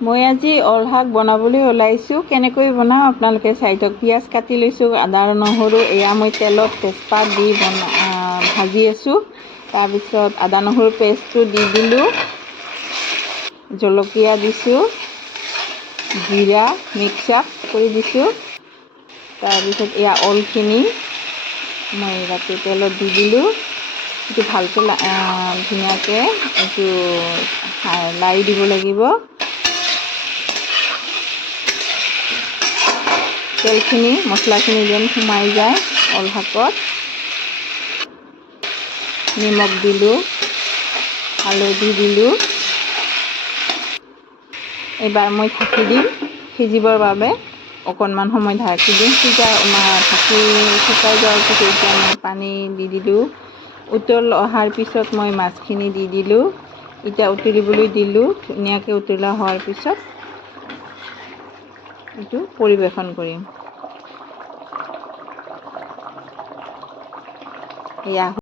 মই আজি অল শাক বনাবলৈ ওলাইছোঁ। কেনেকৈ বনাওঁ আপোনালোকে চাই থাকক। পিঁয়াজ কাটি লৈছোঁ, আদা নহৰু এয়া মই তেলত তেজপাত দি ভাজি আছোঁ। তাৰপিছত আদা নহৰু পেষ্টটো দি দিলোঁ, জলকীয়া দিছোঁ, জিৰা মিক্স আপ কৰি দিছোঁ। তাৰপিছত এয়া অলখিনি মই তাতে তেলত দি দিলোঁ। এইটো ভালকৈ ধুনীয়াকৈ এইটো লাৰি দিব লাগিব। তেলখিনি মছলাখিনি যেন সোমাই যায় অল শাকত। নিমখ দিলোঁ, হালধি দিলোঁ। এইবাৰ মই ঢাকি দিম সিজিবৰ বাবে। অকণমান সময় ঢাকি দিম। ঢাকি শুকাই যোৱাৰ পিছত এতিয়া মই পানী দি দিলোঁ। উতল অহাৰ পিছত মই মাছখিনি দি দিলোঁ। এতিয়া উতলিবলৈ দিলোঁ। ধুনীয়াকৈ উতলা হোৱাৰ পিছত এইটো পৰিৱেশন কৰিম। এয়া